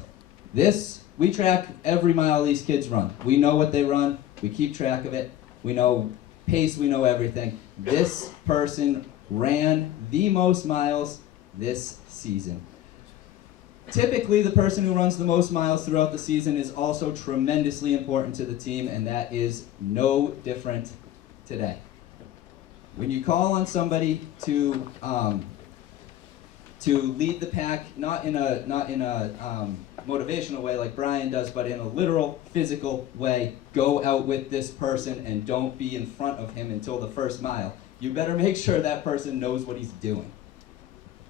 We track every mile these kids run. We know what they run, we keep track of it, we know pace, we know everything. This person ran the most miles this season. Typically, the person who runs the most miles throughout the season is also tremendously important to the team, and that is no different today. When you call on somebody to lead the pack, not in a motivational way like Brian does, but in a literal, physical way, go out with this person and don't be in front of him until the first mile. You better make sure that person knows what he's doing.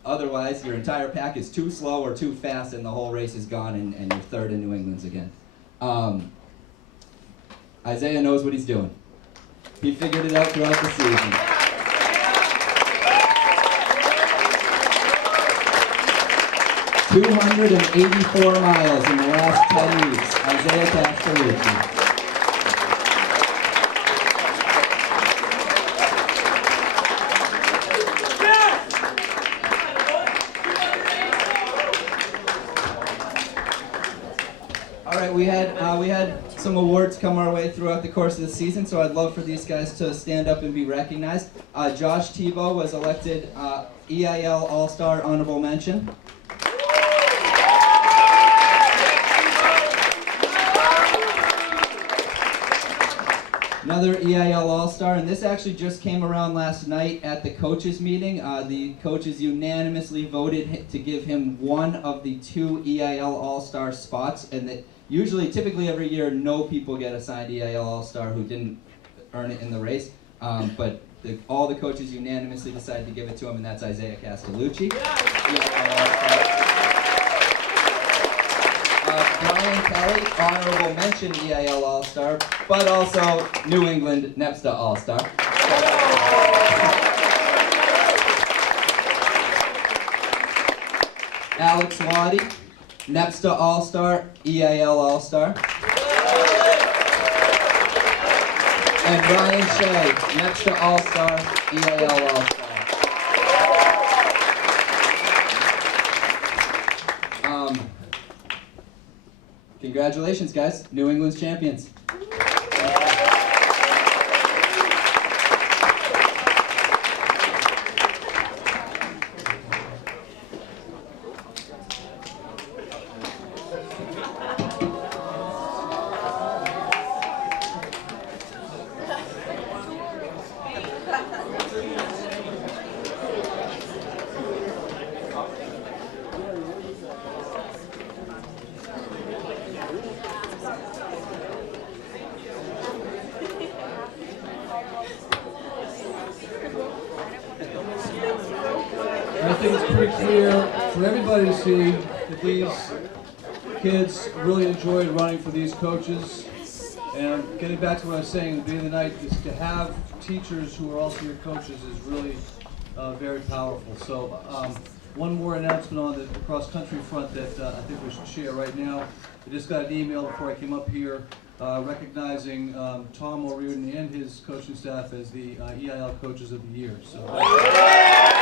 Otherwise, your entire pack is too slow or too fast and the whole race is gone and you're third in New England's again. Isaiah knows what he's doing. He figured it out throughout the season. $284 miles in the last 10 weeks. Isaiah Castellucci. We had some awards come our way throughout the course of the season, so I'd love for these guys to stand up and be recognized. Josh Tebow was elected EIL All-Star Honorable Mention. Another EIL All-Star, and this actually just came around last night at the coaches meeting. The coaches unanimously voted to give him one of the 2 EIL All-Star spots, and that typically every year, no people get assigned EIL All-Star who didn't earn it in the race, but all the coaches unanimously decided to give it to him, and that's Isaiah Castellucci. Brian Kelly, honorable mention EIL All-Star, but also New England NEPSTA All-Star. Alex Waddy, NEPSTA All-Star, EIL All-Star. And Ryan Shea, NEPSTA All-Star, EIL All-Star. Congratulations, guys. New England's champions. I think it's pretty clear for everybody to see that these kids really enjoyed running for these coaches. And getting back to what I was saying at the beginning of the night, is to have teachers who are also your coaches is really very powerful. So one more announcement on the cross-country front that I think we should share right now. I just got an email before I came up here recognizing Tom O'Riordan and his coaching staff as the EIL Coaches of the Year. So.